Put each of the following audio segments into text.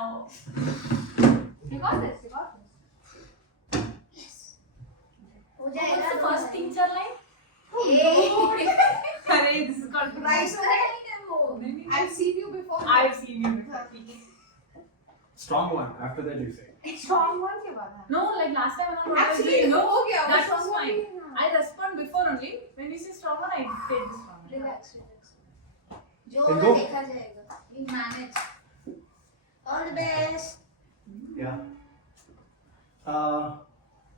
now. You got this. You got this. Yes. What's the first teacher line? Hey, this is called Rice. I've seen you before. I've seen you before. Strong one. After that, you say. Strong one के बाद है. No, like last time when I was Actually, no, हो गया. that strong was one fine. भी है. I respond before only. When you say strong one, I say this strong one. Relax. जो Then होगा go. देखा जाएगा. We manage. All the best. Yeah.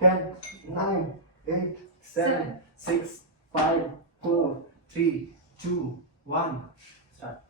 10, 9, 8, 7, 6, 5, 4, 3, 2, 1. Start.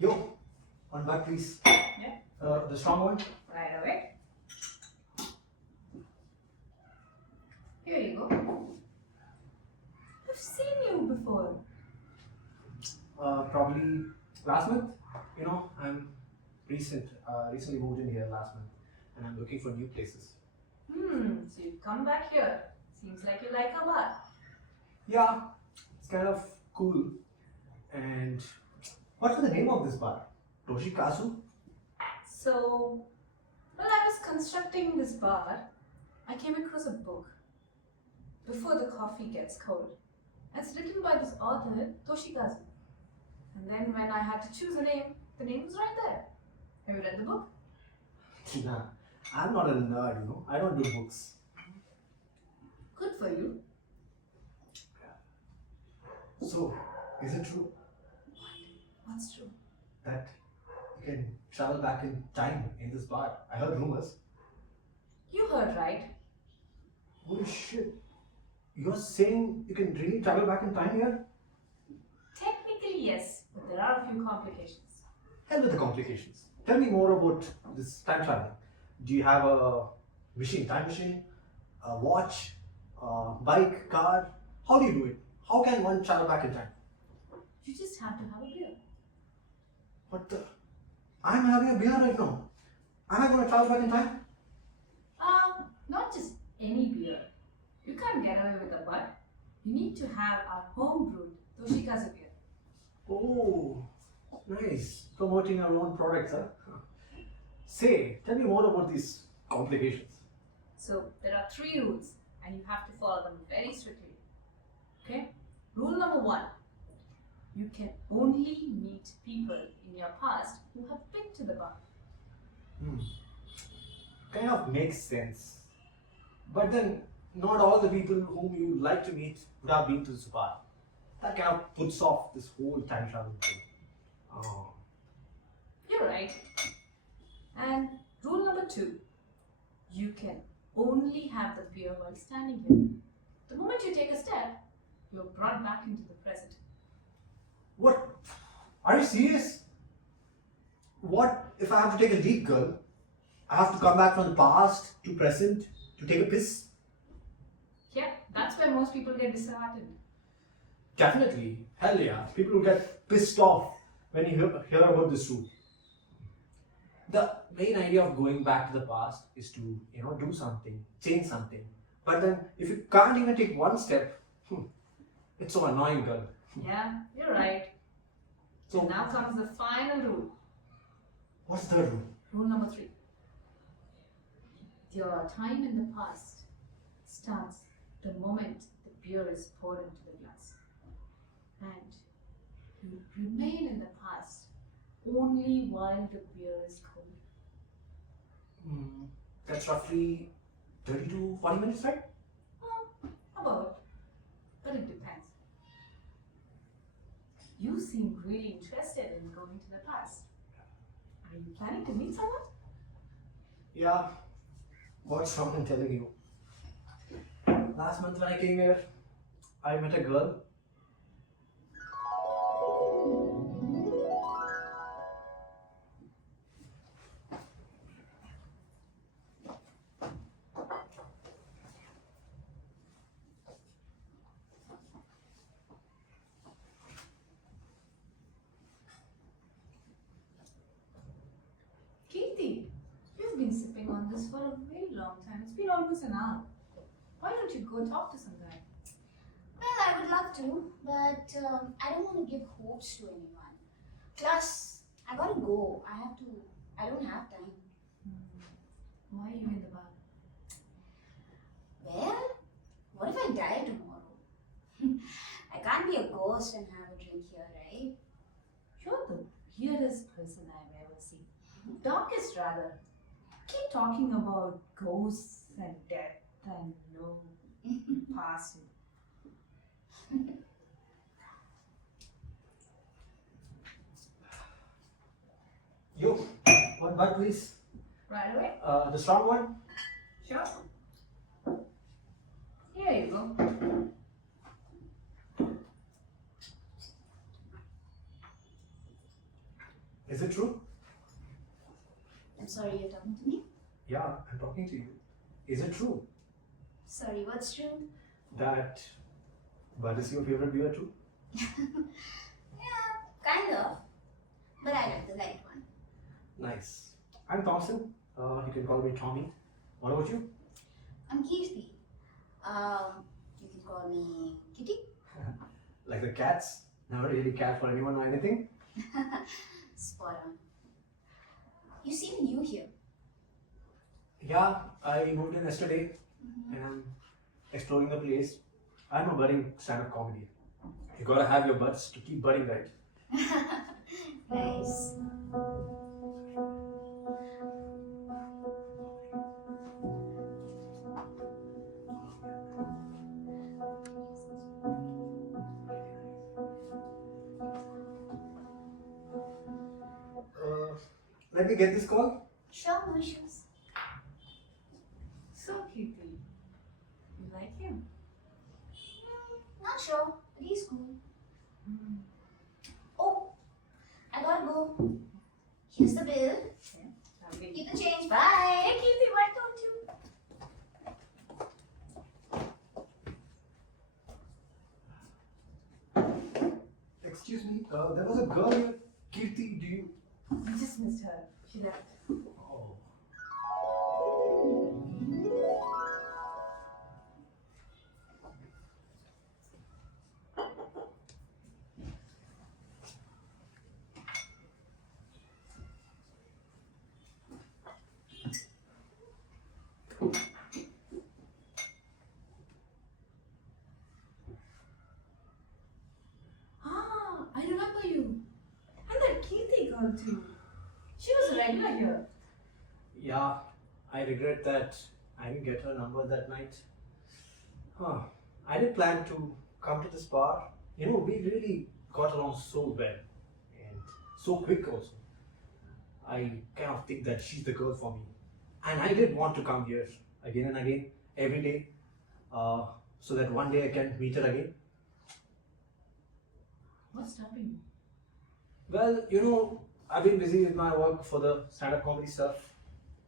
Yo, one back please. Yeah. The strong one. Right away. Here you go. I've seen you before. Probably last month. You know, I'm recently moved in here last month, and I'm looking for new places. So you've come back here. Seems like you like a bar. Yeah, it's kind of cool. And what's the name of this bar? Toshikazu? So, while I was constructing this bar, I came across a book, Before the Coffee Gets Cold. It's written by this author, Toshikazu. And then when I had to choose a name, the name was right there. Have you read the book? Nah, I'm not a nerd, you know. I don't do books. Good for you. So, is it true What's true? that you can travel back in time in this bar? I heard rumors. You heard right. Holy shit. You're saying you can really travel back in time here? Technically, yes, but there are a few complications. Hell with the complications. Tell me more about this time traveling. Do you have a time machine, a watch, a bike, car? How do you do it? How can one travel back in time? You just have to have a beer. What the? I'm having a beer right now. Am I going to travel back in time? Not just any beer. You can't get away with a bud. You need to have our home brewed Toshikazu beer. Oh, nice. Promoting our own products, huh? Say, tell me more about these complications. So there are 3 rules and you have to follow them very strictly. Okay? Rule number 1. You can only meet people in your past who have been to the bar. Kind of makes sense. But then, not all the people whom you like to meet would have been to this bar. That kind of puts off this whole time travel thing. Oh. You're right. And rule number 2. You can only have the beer while standing here. The moment you take a step, you're brought back into the present. What? Are you serious? What if I have to take a leak, girl? I have to come back from the past to present to take a piss? Yeah, that's where most people get disheartened. Definitely. Hell yeah. People will get pissed off when you hear about this rule. The main idea of going back to the past is to, do something, change something. But then if you can't even take one step, it's so annoying, girl. Yeah, you're right. So Now comes the final rule. what's the rule? Rule number 3. Your time in the past starts the moment the beer is poured into the glass. And you remain in the past only while the beer is cold. That's roughly 30 to 40 minutes, right? About. But it depends. You seem really interested in going to the past. Are you planning to meet someone? Yeah. What's wrong in telling you? Last month when I came here, I met a girl. an hour. Why don't you go talk to some guy? Well, I would love to, but I don't want to give hopes to anyone. Plus, I gotta go. I don't have time. Why are you in the bar? Well, what if I die tomorrow? I can't be a ghost and have a drink here, right? You're the weirdest person I've ever seen. Darkest rather. Keep talking about ghosts and death and no passing. Yo, one bite please. Right away? The strong one? Sure. Here you go. Is it true? I'm sorry, you're talking to me? Yeah, I'm talking to you. Is it true Sorry, what's true? that Bud is your favorite beer too? Yeah, kind of. But I like the light one. Nice. I'm Thompson. You can call me Tommy. What about you? I'm Kirti. You can call me Kitty. Like the cats? Never really cat for anyone or anything? Spot on. You seem new here. Yeah, I moved in yesterday and I'm exploring the place. I'm a budding stand-up comedian. You gotta have your buds to keep budding, right? Nice. Let me get this call. Sure, no issues. So Kirti, you like him? Not sure, but he's cool. Oh, I gotta go. Here's the bill. Lovely. Keep the change. Bye. Hey Kirti, why don't you? Excuse me, there was a girl here. Kirti, do you... I just missed her. She left. Oh. Ah, I remember you. And that Kirti girl too. She was a regular here. Yeah, I regret that I didn't get her number that night. Huh. I did plan to come to this bar. You know, we really got along so well and so quick also. I kind of think that she's the girl for me. And I did want to come here again and again, every day, so that one day I can meet her again. What's stopping you? Well, you know, I've been busy with my work for the stand-up comedy stuff.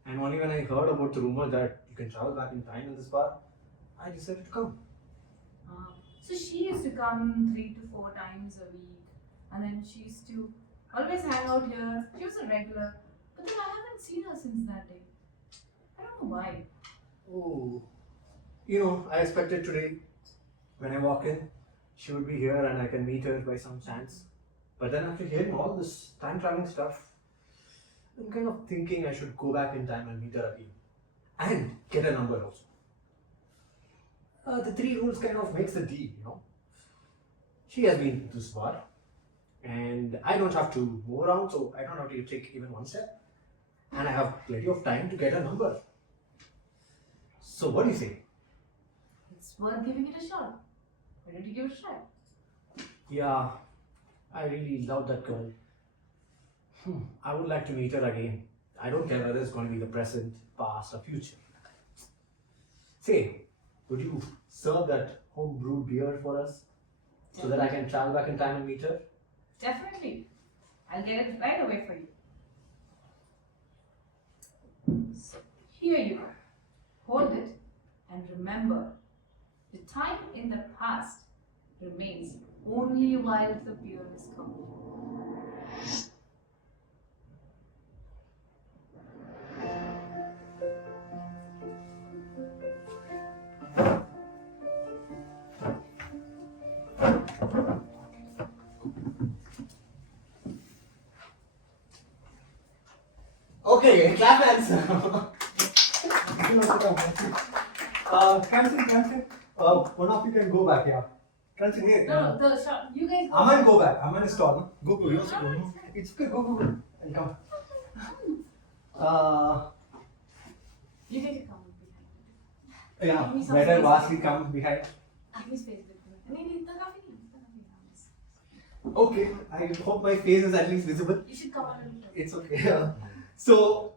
And only when I heard about the rumor that you can travel back in time in this bar, I decided to come. So she used to come 3 to 4 times a week, and then she used to always hang out here. She was a regular, but then I haven't seen her since that day. I don't know why. Oh, you know, I expected today when I walk in, she would be here and I can meet her by some chance. But then after hearing all this time traveling stuff, I'm kind of thinking I should go back in time and meet her again. And get a number also. The 3 rules kind of makes the deal, you know. She has been to this bar and I don't have to move around, so I don't have to take even one step. And I have plenty of time to get a number. So what do you say? It's worth giving it a shot. Why don't you give it a try? Yeah, I really love that girl. I would like to meet her again. I don't care whether it's going to be the present, past, or future. Say, would you serve that home brewed beer for us so that I can travel back in time and meet her? Definitely. I'll get it right away for you. So, here you go. Hold it and remember, the time in the past remains only while the beer is cold. Hey, clap hands. Cancel. One of you can go back, yeah. Cancel here. No, the shot. You guys go. Aman, go back. Aman is tall. No? Go. It's okay. Go. And come. You need to come behind. Yeah. Give me some Better space. vastly come behind. Give me space between. No, the coffee. Okay. I hope my face is at least visible. You should come on a little. It's okay. So,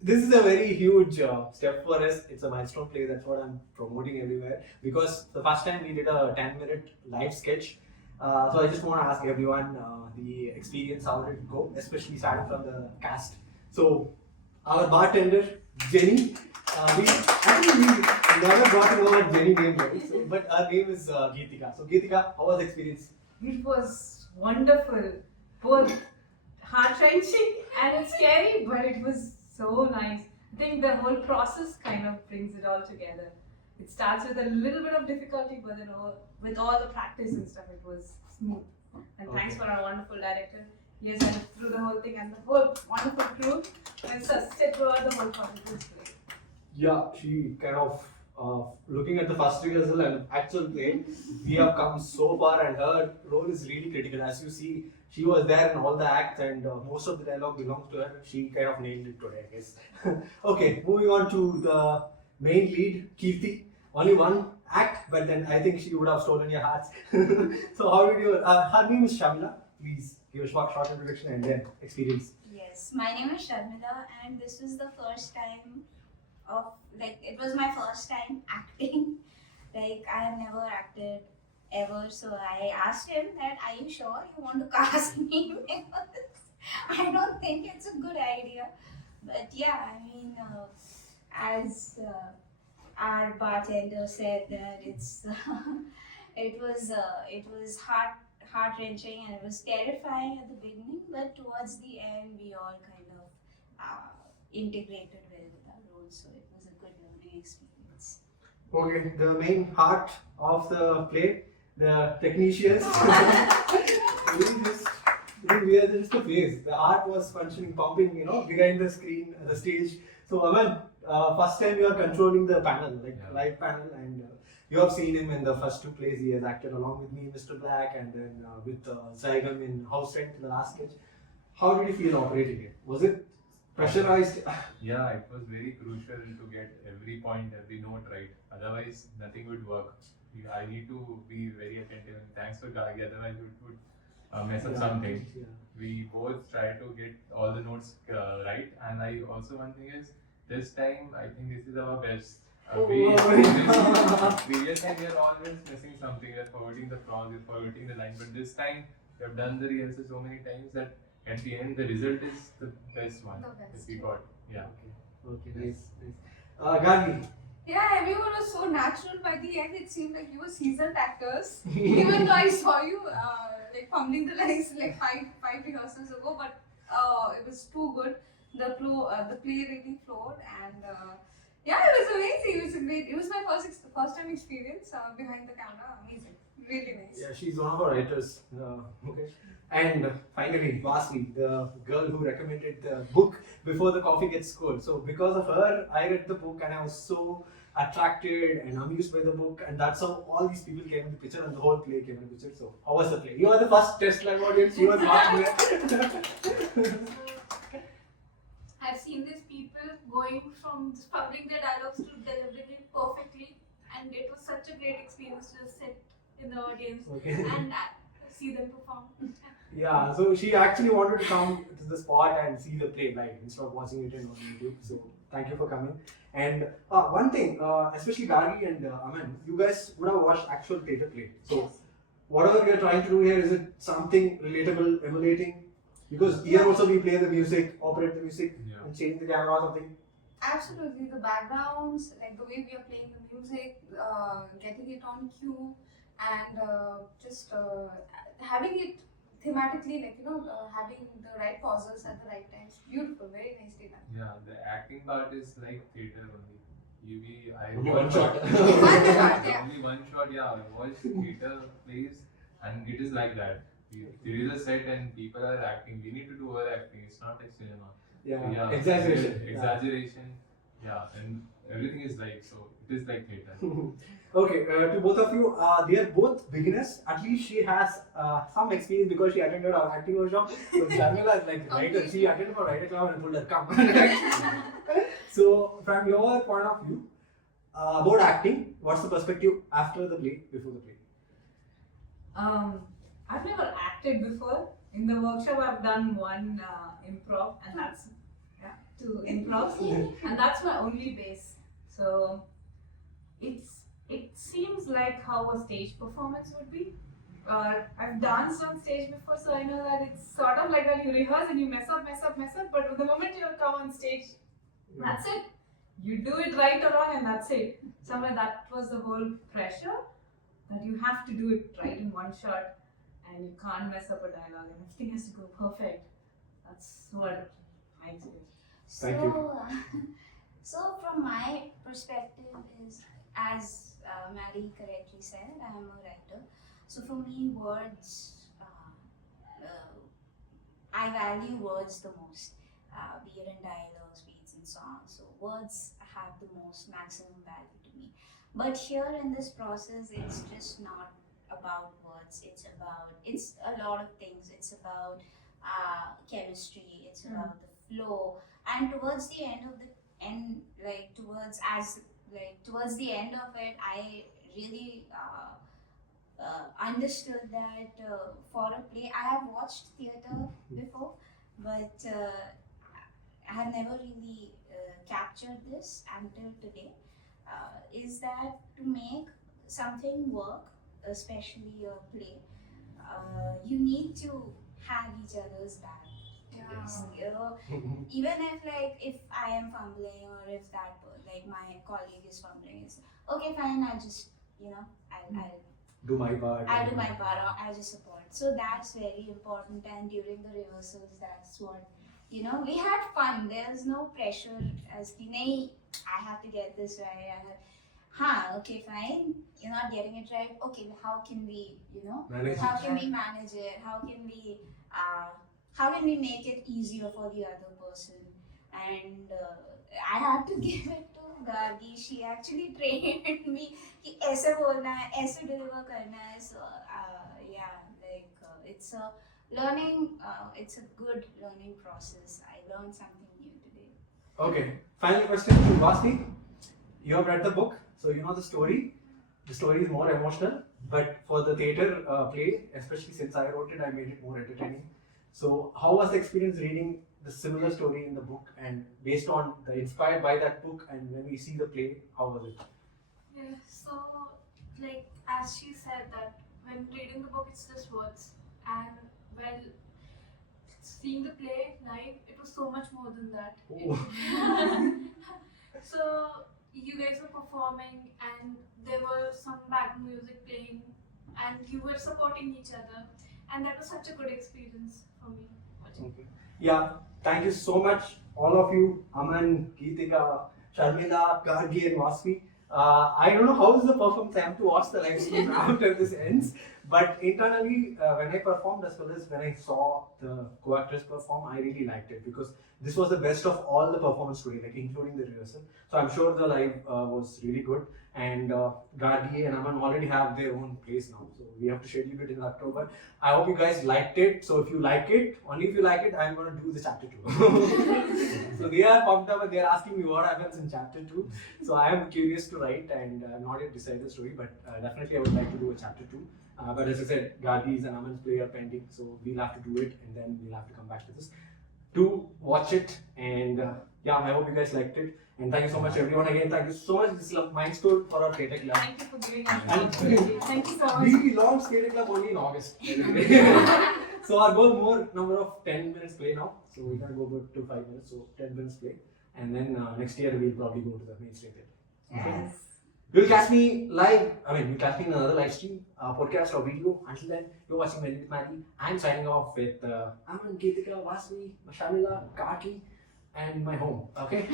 this is a very huge step for us. It's a milestone play. That's what I'm promoting everywhere. Because the first time we did a 10-minute live sketch. So I just want to ask everyone the experience, how did it go? Especially starting from the cast. So, our bartender, Jenny. We never brought about Jenny name, right? So, but our name is Geedhika. So, Geedhika, how was the experience? It was wonderful, both heart-wrenching and scary, but it was so nice. I think the whole process kind of brings it all together. It starts with a little bit of difficulty, but then with all the practice and stuff, it was smooth. And thanks for our wonderful director. He has went through the whole thing, and the whole wonderful crew and assisted throughout the whole process. It was great. Yeah, she kind of looking at the first rehearsal and actual play, we have come so far, and her role is really critical. As you see, she was there in all the acts, and most of the dialogue belongs to her. She kind of nailed it today, I guess. Okay, moving on to the main lead, Kirti. Only one act, but then I think she would have stolen your hearts. So how did you? Her name is Sharmila. Please give a short introduction and then experience. Yes, my name is Sharmila, and this was the first time it was my first time acting. Like, I have never acted ever, so I asked him that, are you sure you want to cast me? I don't think it's a good idea. But yeah, I mean, as our bartender said, that it was heart wrenching, and it was terrifying at the beginning, but towards the end we all kind of integrated well with our roles, so it was a good learning experience. Okay, the main heart of the play, the technicians. We are just a face. The art was functioning, pumping, behind the screen, the stage. So, Aman, first time you are controlling the panel, live panel, and you have seen him in the first two plays. He has acted along with me, Mr. Black, and then with Zygam in House Rent, the last sketch. How did you feel operating it? Was it pressurized? Yeah, it was very crucial to get every point, every note right. Otherwise, nothing would work. I need to be very attentive, and thanks for Gargi. Otherwise, it would mess up something. Yeah. We both try to get all the notes right, and I also, one thing is, this time I think this is our best. Previous time we are always missing something. We are forgetting the clause, we are forgetting the line. But this time we have done the rehearsal so many times that at the end the result is the best one that we got. Yeah. Okay, nice. Gargi. Yeah, everyone was so natural by the end. It seemed like you were seasoned actors. Even though I saw you fumbling the lines like five rehearsals ago, but it was too good. The play really flowed, and yeah, it was amazing. It was my first time experience behind the camera. Amazing, really nice. Yeah, she's one of our writers. Okay. And finally, lastly, the girl who recommended the book before the coffee gets cold. So because of her, I read the book and I was so attracted and amused by the book, and that's how all these people came in the picture and the whole play came in the picture. So how was the play? You are the first test live audience. You were not there. I've seen these people going from fumbling their dialogues to delivering it perfectly, and it was such a great experience to just sit in the audience and see them perform. Yeah, so she actually wanted to come to the spot and see the play live instead of watching it on YouTube. So thank you for coming. And one thing, especially Gargi and Aman, you guys would have watched actual theatre play. So whatever we are trying to do here, is it something relatable, emulating? Because here also we play the music, operate the music, and change the camera or something. Absolutely, the backgrounds, like the way we are playing the music, getting it on cue, and just having it thematically, having the right pauses at the right times. Beautiful, very nicely done. Yeah, the acting part is like theatre only. Only one shot. Only one shot, yeah. I watched theatre plays and it is like that. There is a set and people are acting. We need to do our acting. It's not like cinema. Yeah, exaggeration. Exaggeration. Yeah, and everything is like so. It is like theatre. Okay, to both of you, they are both beginners. At least she has some experience because she attended our acting workshop. So Sharmila is like writer. She attended our writer club and told her come. So from your point of view, about acting, what's the perspective after the play, before the play? I've never acted before. In the workshop, I've done one improv, and that's two improvs, and that's my only base. So it seems like how a stage performance would be. I've danced on stage before, so I know that it's sort of like that. You rehearse and you mess up, but the moment you come on stage, that's it. You do it right or wrong, and that's it. Somewhere that was the whole pressure, that you have to do it right in one shot, and you can't mess up a dialogue, and everything has to go perfect. That's what I experienced. Thank you. So from my perspective is, as MaddiE correctly said, I am a writer. So for me, words, I value words the most, be it in dialogues, be it in songs. So words have the most maximum value to me. But here in this process, it's just not about words. It's a lot of things. It's about chemistry. It's about the flow. And towards the end of towards the end of it, I really understood that for a play, I have watched theatre before, but I have never really captured this until today. Is that to make something work, especially a play, you need to have each other's back. Even if I am fumbling, or if my colleague is fumbling, it's okay, fine, I'll just I'll Do my part. I'll do my part, or I'll just support. So that's very important, and during the rehearsals, that's what we had fun. There's no pressure as ki nahi, I have to get this right. Okay, fine, you're not getting it right. Okay, how can we Manage how it. can we manage it? How can we make it easier for the other person? And I have to give it to Gargi. She actually trained me कि ऐसे बोलना है, ऐसे deliver करना है. So it's a learning. It's a good learning process. I learned something new today. Okay, final question to Vasni. You have read the book, so you know the story. The story is more emotional, but for the theatre play, especially since I wrote it, I made it more entertaining. So, how was the experience reading the similar story in the book, and based on inspired by that book, and when we see the play, how was it? Yeah, so as she said, that when reading the book it's just words, and when seeing the play live, it was so much more than that. So you guys were performing, and there were some background music playing, and you were supporting each other, and that was such a good experience for me watching. Okay. Yeah, thank you so much, all of you, Aman, Geedhika, Sharmila, Gargi, and Vasvi. I don't know how is the performance. I have to watch the live stream after this ends. But internally, when I performed, as well as when I saw the co-actors perform, I really liked it, because this was the best of all the performance today, including the rehearsal. So I'm sure the live was really good. And Gargi and Aman already have their own place now, so we have to schedule it in October. I hope you guys liked it. So if you like it, only if you like it, I'm going to do the chapter 2. So they are pumped up and they are asking me what happens in chapter 2. So I am curious to write, and I'm not yet decided the story, but definitely I would like to do a chapter 2. But as I said, Gargi's and Aman's play are pending, so we'll have to do it, and then we'll have to come back to this. Do watch it, and I hope you guys liked it. And thank you so much, everyone. Again, thank you so much. This is Milestone for our theatre club. Thank you for giving us the opportunity. Thank you so much. We launched theatre club only in August. So our goal more number of 10 minutes play now. So we're gonna go about to 5 minutes, so 10 minutes play, and then next year we'll probably go to the mainstream theatre. Okay? Yes. You'll catch me live. You'll catch me in another live stream, podcast or video. Until then, you're watching MaddiE. I'm signing off with Aman, Geedhika, Vasvi, Sharmila, Gargi, and my home. Okay.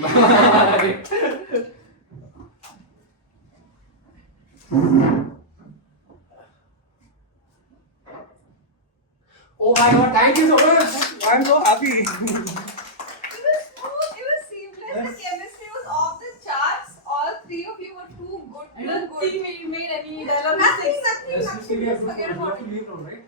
Oh my God! Thank you so much. I'm so happy. leave now, right?